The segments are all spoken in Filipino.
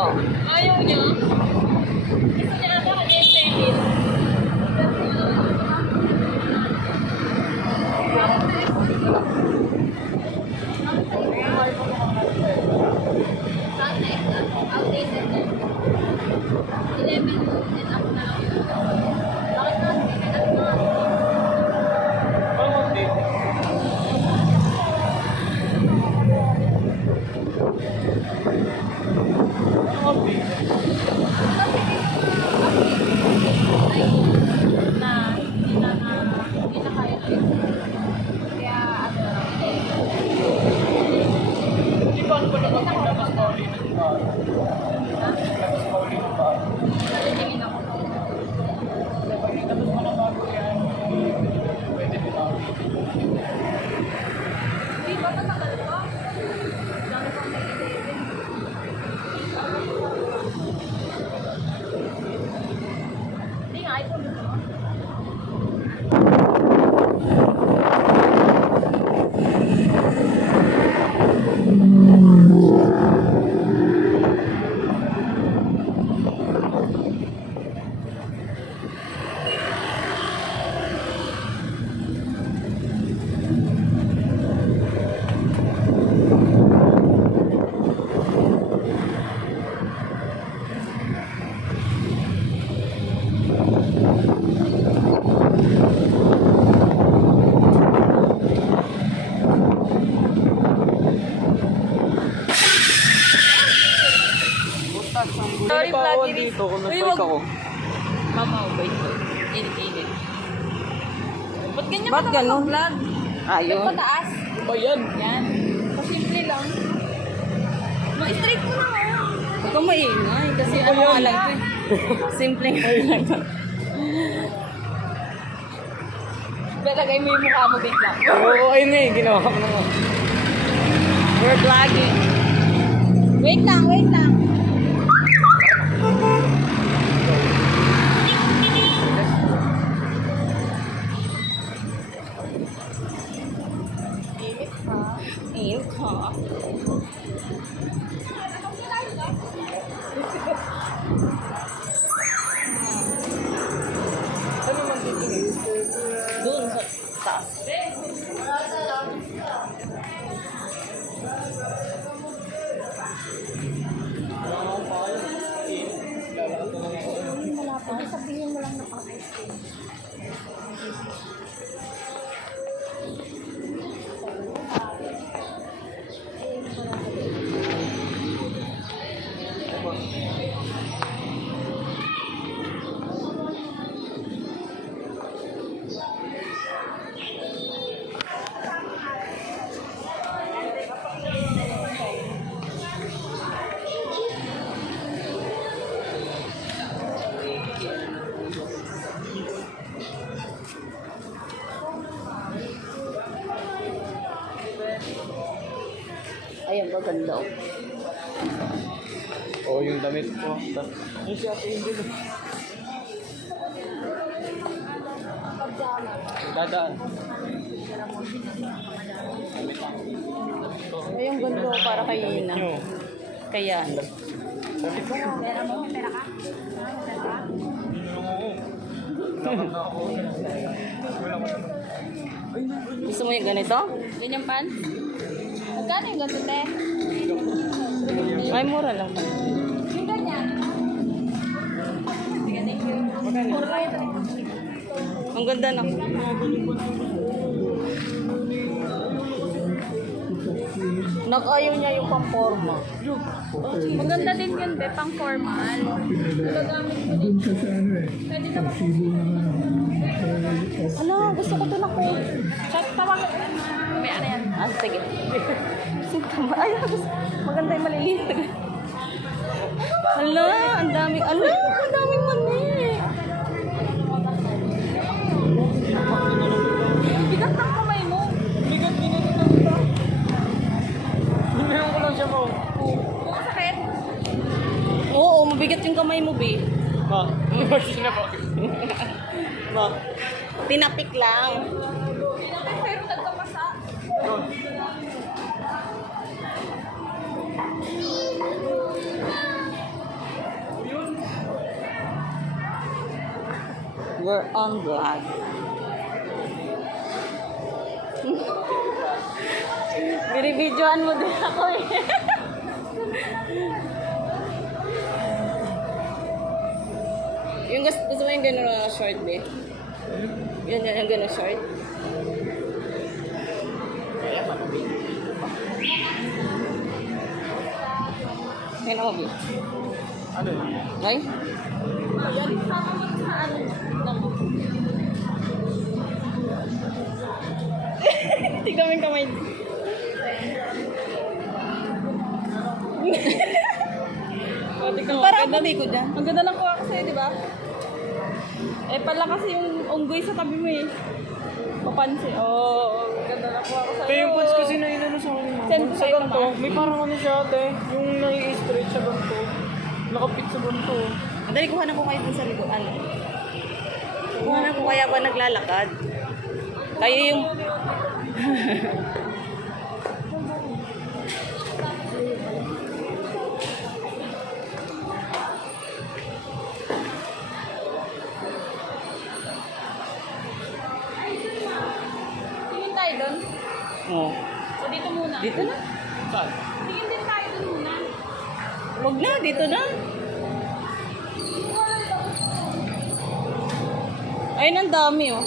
Oh. Ayaw niya. Gusto niya ata kanya yung second. Outdated na. 11 and up na lang. Bakit na? Ano na? Hindi na kaya ulit. Kaya ano, Di ba ano ba nakapaglamas pa ulit ng bar? Labas pa ulit ng bar. nalilingin ako. Pag itabas mo na bago yan, pwede bitawi. Hindi ba matagal pa? Dami pang nag-11. Hindi nga, iPhone gusto mo. Sorry, vlog dito kung Uy, nag-bike wag- ako. Mama, wait. Init-init. Ba't ganyan Ba't ka ganun? vlog? Ayun. Ba't pataas? Ano ba yan? Yan. Pasimple lang. Ma-straight mo na nga. Huwag kang maingay kasi Ano ba ano nga yan? lang ito eh. Simpleng lang. Lagay mo yung mukha mo, wait lang. Oo, ayun nga eh. Ginawa ko naman. We're vlogging. Wait lang, wait lang. Ayun ka. Ano man titingin? Doon sa taas. Sabihin mo lang na pang ice cream. Ayun, maganda. Oo, yung damit ko. Yung si Ate Angel. Dadaan. Ayun, ganda para kay Nina. Nyo. Kaya, Sabi ko. Pera mo? Pera ka? Dapat na ako. Wala ko naman. gusto mo yung ganito? Ganyan pan? Magkano yung ganito, te? Ay, mura lang. Yung ganyan. Sige, thank you. Mura lang ito. Ang ganda na. Nakayaw niya yung pang-forma. Maganda din yun, be, pang formal. Magagamit mo din. Pwede naman po. Ano, gusto ko ito na ko. Chat, tawag. May ano yan. Ah, sige. Sige, ay, maganda yung maliliit. Hala, ang daming, ang daming mani. Bigat ng kamay mo. Bigat din ito ng ito. Binayon ko lang siya mo. Kung sakit. Oo, mabigat yung kamay mo, be. Ma, hindi na ba? Ma, Tinapik lang. Pero nagkamasa. We're on vlog. Binibidyoan mo din ako eh. Yung gusto mo yung gano'n na short, be? Yan, yung gano'n short. Kaya na mo, be? Ano yun? Ay? Yan, sama mo sa ano. Tignan mo yung kamay. Parang ako ko dyan. Ang ganda ng kuha ko sa'yo, di ba? Eh, pala kasi yung unggoy sa tabi mo eh. Papansin. Oo, ang ganda ng kuha ko sa'yo. Ito yung pods kasi na inano sa akin. Send ko Sa sa'yo ganito, naman. may parang ano siya ate. Yung nai-straight sa ganito. Nakapit sa ganito. Dali, kuha na ko kayo dun sa likuan. Kuha na ko kaya ba naglalakad? Kayo yung... Tingin tayo doon. Oh. So, dito muna. Dito na. Saan? Tingin din tayo doon muna. Huwag na, dito na. Ayun, ang dami oh.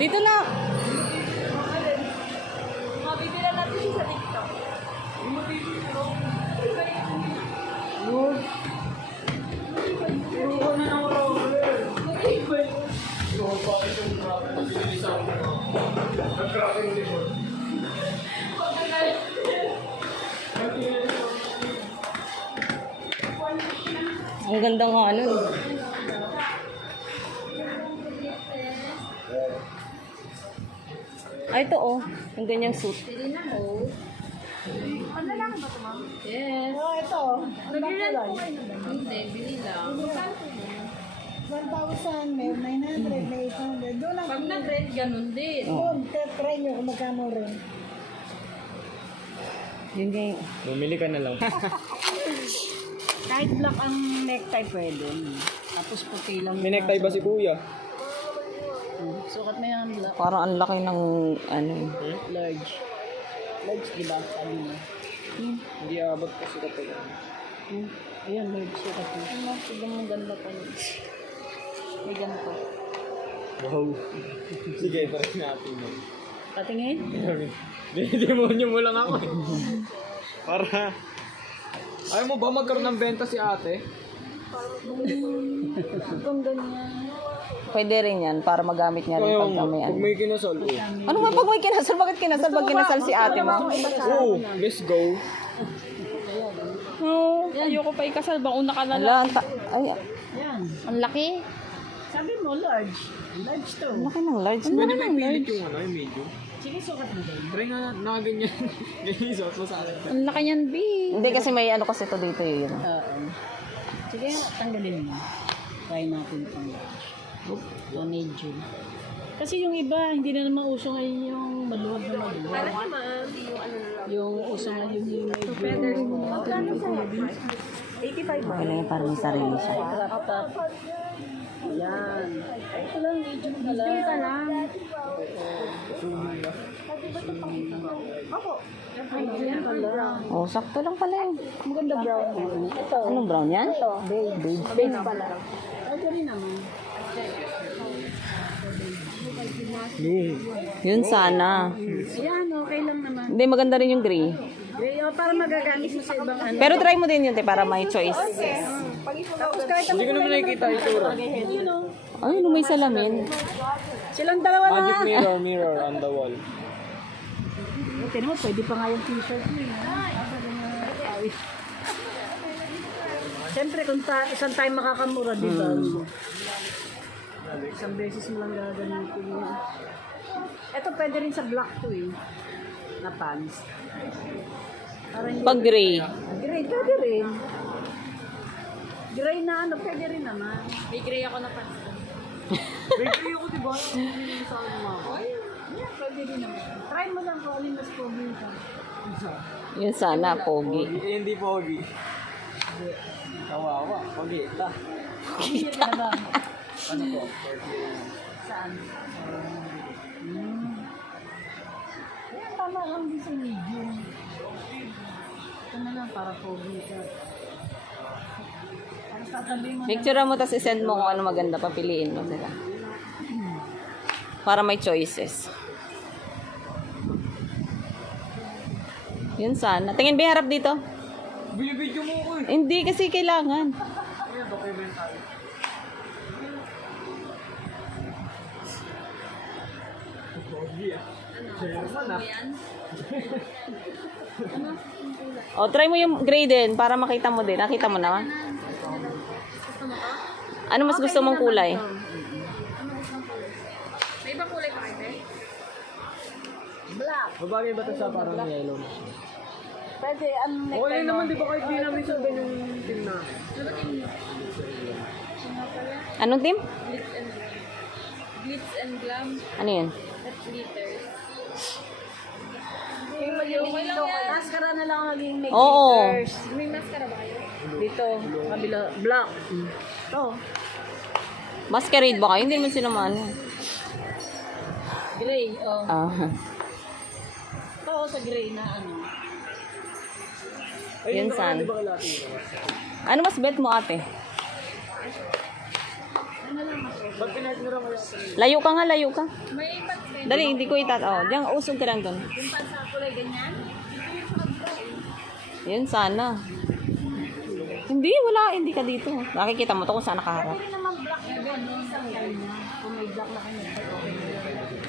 Dito na. Mabibilan natin siya sa TikTok. Ang ganda nga ano. Ay, ito oh. Ang ganyang suit. Pili na mo. Ano lang ba ito, ma'am? Yes. Oh, ito. Nag-rent po kayo na ba? Hindi, bili lang. 1,000, may 900, may 800. Doon ang Pag nag-rent, ganun din. doon, try nyo kung magkano rin. Yun ganyan. Bumili ka na lang. Kahit black ang necktie pwede. Tapos puti lang. May necktie ba si kuya? Sukat mo yan black. Parang ang laki ng ano. Large. Large, di ba? Sabi mo. Hindi abot kasi kapag. Ayan, large sukat mo. Ano, tignan mo ganda pa yun. May ganito. Wow. Sige, try natin mo. Tatingin? Dinidemonyo mo lang ako eh. Para... Ayaw mo ba magkaroon ng benta si ate? Kung ganyan. Pwede rin yan para magamit niya rin pag kami Pag ano. may kinasal, oh. Ano nga pag may kinasal? Bakit kinasal? Pag kinasal si ate mo? Oh, let's go. No, ayoko pa ikasal. Bang una ka na lang. Ala, ay, Ayan. Ang laki. Sabi mo, large. Large to. ang laki ng large. Pwede may pilit yung ano, yung medium. Sige, sukat mo din. Try nga na ganyan. Ganyan yung suot mo sa akin. Ang laki niyan, B. Hindi kasi may ano kasi to dito yun. Oo. Sige, tanggalin mo. Try natin itong large. O medium. Kasi yung iba, hindi na naman uso ngayon yung maluwag na maluwag. Yung uso ngayon yung medyo... Okay lang yun para may sarili siya. Yan. Ito lang, medium ka lang. Medium ka lang. Medium ka lang. Oh, sakto lang pala yun. Maganda brown. Ito. Anong brown yan? Ito. Beige. Beige pala. Ito rin naman. Yun sana. Ayan, okay lang naman. Hindi, maganda rin yung gray. Para magagamit mo sa ibang ano. Pero try mo din yun, te, para may choice. Tapos kahit Hindi ko naman nakikita yung tura. Ay, no, may salamin. silang dalawa na. Magic mirror, mirror on the wall. Buti naman, pwede pa nga yung t-shirt mo. Siyempre, kung isang time makakamura, di ba? Isang beses mo lang gagamitin yun. Ito pwede rin sa black to eh. Na pants. Parang Pag gray. gray, pwede rin. Gray na ano, pwede rin naman. May gray ako na pansin. Bakery ako, diba? Yung sa akin mga. Yeah, pwede din naman. Try mo lang kung alin mas pogi ka. Yun sana, pogi. Hindi pogi. Kawawa. Pogi. Kita ba? Ano po? Saan? Ayan, tama lang din sa medium. Ito na lang, para pogi ka. Para tatabi mo. Picture mo, tapos isend mo kung ano maganda. Papiliin mo sila. Para may choices. Yun sana. Tingin, biharap dito. Binibidyo mo ko eh. Hindi kasi kailangan. Ayan, documentary. Pogi ah. Chairman ah. O, try mo yung gray din para makita mo din. Nakita mo na. Ano mas gusto mong kulay? May ibang kulay pa kayo, Black. Babagay ba ito sa parang yellow? Pwede, ang necktie Okay mo. naman, di ba kahit di namin sabihin yung team na. Anong team? Glitz and glam. Ano yun? At glitters. Yung magiging dito. Mascara na lang ang magiging make Oo. glitters. May mascara ba kayo? Dito, kabila, black. Ito. Masquerade ba kayo? Hindi naman sila maano. Gray, oh. Ah. Ito sa gray na ano. Yun san. Di ba kailangan ito? Ano mas bet mo, ate? Ba't pinag-nira mo yung Layo ka nga, layo ka. May pants din. Dali, hindi ko itat. Oh, diyan, usog ka lang doon. Yung pants na kulay ganyan. Yun sana. Hindi, wala. Hindi ka dito. Nakikita mo to kung saan nakaharap. Hindi naman black na din. Yung isang style niya. Kung may black na kanya, okay na yun.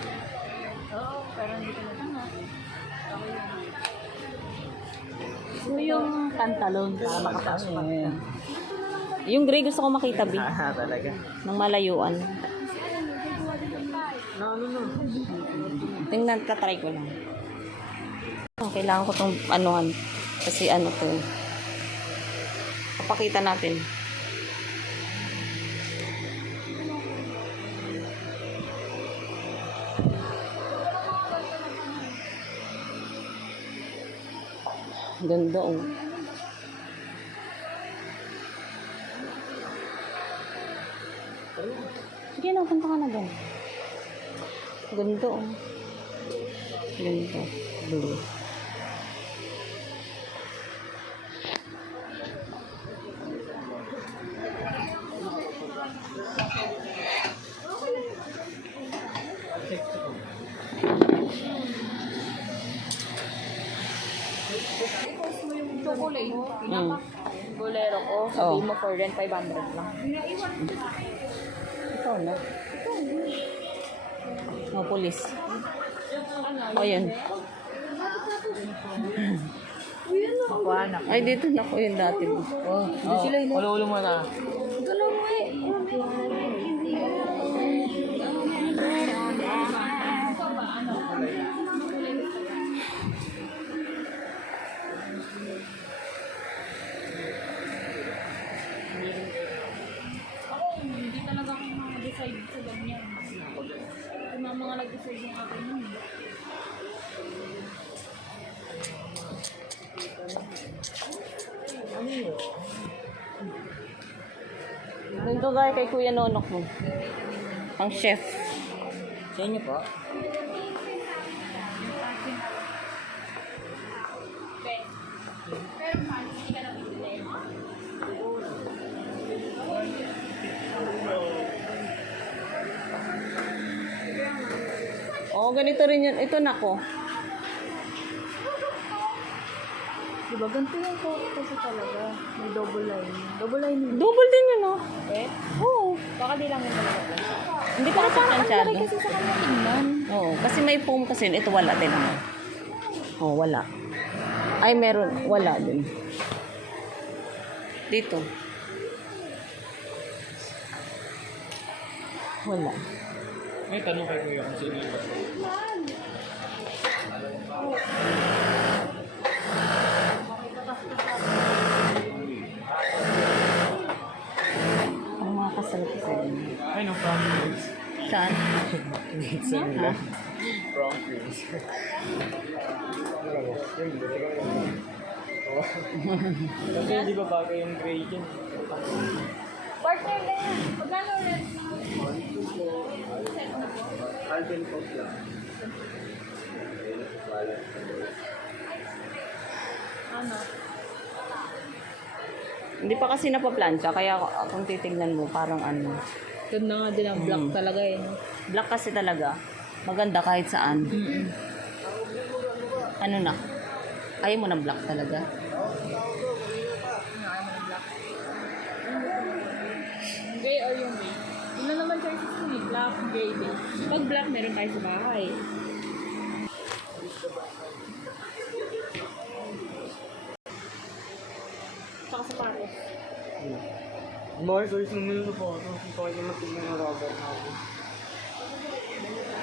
Oo, pero hindi ko na Ito yung pantalon para makapasok ka. Yung gray gusto ko makita, B. talaga. Nang malayuan. Na ano na? Tingnan, tatry ko lang. Kailangan ko itong anuhan. Kasi ano to. Papakita natin. Ganda oh. Sige na, punta ka na doon. Ganda oh. Ganda. Blue. Chocolate. Bolero ko, sabihin mo for rent 500 lang. Ikaw na. Mga pulis. O, yan. Kuha na. Ay, dito na ko yun dati. Oh, hindi sila yun. Ulo-ulo mo na. Ako, hindi talaga ako mga-decide sa ganyan. Yung mga nag-decide yung akin yun. Ganito gaya kay Kuya Nonok mo. Ang chef. Sa inyo po? Pero pants, hindi ka na bibili. Oo, ganito rin yun. Ito na ko. Diba, ganito yung coat kasi talaga. May double line. Double line yun. Double din yun, oh. Eh? Oo. Baka di lang yung talaga. Hindi pa na planchado. Kasi sa kanya tingnan. Oo, kasi may foam kasi. Ito wala din naman. Oo, wala. Ay, meron. Wala din. Dito. Wala. May tanong kayo kuya kung sino yung Ang mga kasal-kasal. Ay, no problem. Saan? Sa nila. Prom queens. Ano ko? Yung kasi hindi ba bagay yung gray yun? Partner na yan. Magkano ulit? Alvin Post lang. Ano? Hindi pa kasi napaplansya, kaya kung titignan mo, parang ano. Doon na nga din ang black talaga eh. no? Black kasi talaga. Maganda kahit saan. Ano na? Ayaw mo ng black talaga? Gray or yung gray? Yun na naman choices ko eh. Black, gray, gray. Pag black, meron tayo sa bahay. Tsaka sapatos. Mga size naman yung sapatos. Hindi pa kayo matignan ng rubber na ako.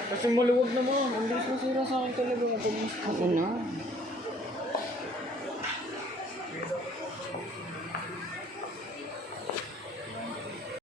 Kasi maluwag naman. Ang bilis masira sa akin talaga. Matumis. Oo na.